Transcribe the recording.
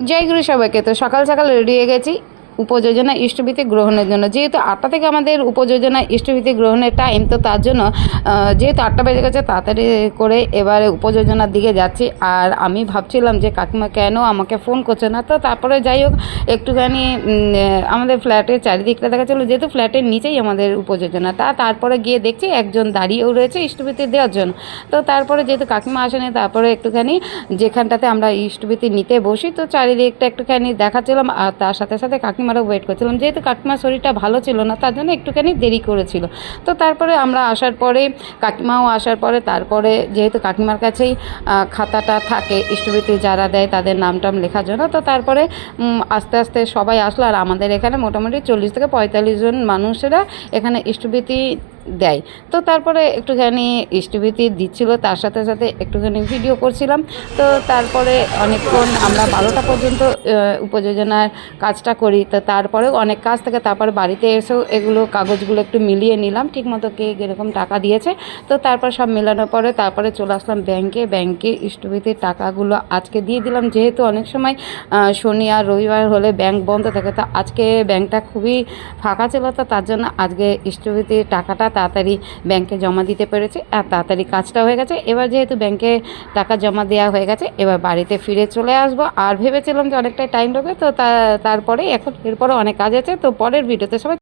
জয় গুরু সবাইকে। তো সকাল সকাল রেডি হয়ে গেছি উপযোজনা ইষ্টভীতি গ্রহণের জন্য। যেহেতু 8টা থেকে আমাদের উপযোজনা ইষ্টভীতি গ্রহণের টাইম, তো তার জন্য যেহেতু 8টা বেজে গেছে, তাড়াতাড়ি করে এবারে উপযোজনার দিকে যাচ্ছি। আর আমি ভাবছিলাম যে কাকিমা কেন আমাকে ফোন করছে না। তো তারপরে যাই হোক একটুখানি আমাদের ফ্ল্যাটের চারিদিকটা দেখাচ্ছিলো, যেহেতু ফ্ল্যাটের নিচেই আমাদের উপযোজনাটা। তারপরে গিয়ে দেখছি একজন দাঁড়িয়েও রয়েছে ইষ্টভীতি দেওয়ার জন্য। তো তারপরে যেহেতু কাকিমা আসেনি, তারপরে একটুখানি যেখানটাতে আমরা ইষ্টভীতি নিতে বসি, তো চারিদিকটা একটুখানি দেখাচ্ছিলাম। আর তার সাথে সাথে কাকিমারও ওয়েট করছিলাম, যেহেতু কাকিমার শরীরটা ভালো ছিল না, তার জন্য একটুখানি দেরি করেছিল। তো তারপরে আমরা আসার পরে, কাকিমাও আসার পরে, তারপরে যেহেতু কাকিমার কাছেই খাতাটা থাকে ইষ্টভীতি যারা দেয় তাদের নাম টাম লেখার জন্য, তো তারপরে আস্তে আস্তে সবাই আসলো। আর আমাদের এখানে মোটামুটি 40 থেকে 45 জন মানুষেরা এখানে ইষ্টভীতি দেয়। তো তারপরে একটুখানি ইষ্টভীতি দিচ্ছিল, তার সাথে সাথে একটুখানি ভিডিও করছিলাম। তো তারপরে অনেকক্ষণ আমরা 12টা পর্যন্ত উপযোজনার কাজটা করি। তো তারপরেও অনেক কাজ থেকে তারপরে বাড়িতে এসেও এগুলো কাগজগুলো একটু মিলিয়ে নিলাম, ঠিকমতো কে কীরকম টাকা দিয়েছে। তো তারপর সব মেলানোর পরে তারপরে চলে আসলাম ব্যাংকে ইষ্টভীতির টাকাগুলো আজকে দিয়ে দিলাম। যেহেতু অনেক সময় শনি আর রবিবার হলে ব্যাংক বন্ধ থাকে, তো আজকে ব্যাংকটা খুবই ফাঁকা ছিল, তো তার জন্য আজকে ইষ্টভীতির টাকাটা তাড়াতাড়ি ব্যাংকে জমা দিতে পেরেছি আর তাড়াতাড়ি কাজটা হয়ে গেছে। এবার যেহেতু ব্যাংকে টাকা জমা দেওয়া হয়ে গেছে, এবার বাড়িতে ফিরে চলে আসবো। আর ভেবেছিলাম যে অনেকটাই টাইম লাগবে, তো তারপরে এখন এরপরে অনেক কাজ আছে। তো পরের ভিডিওতে সবাই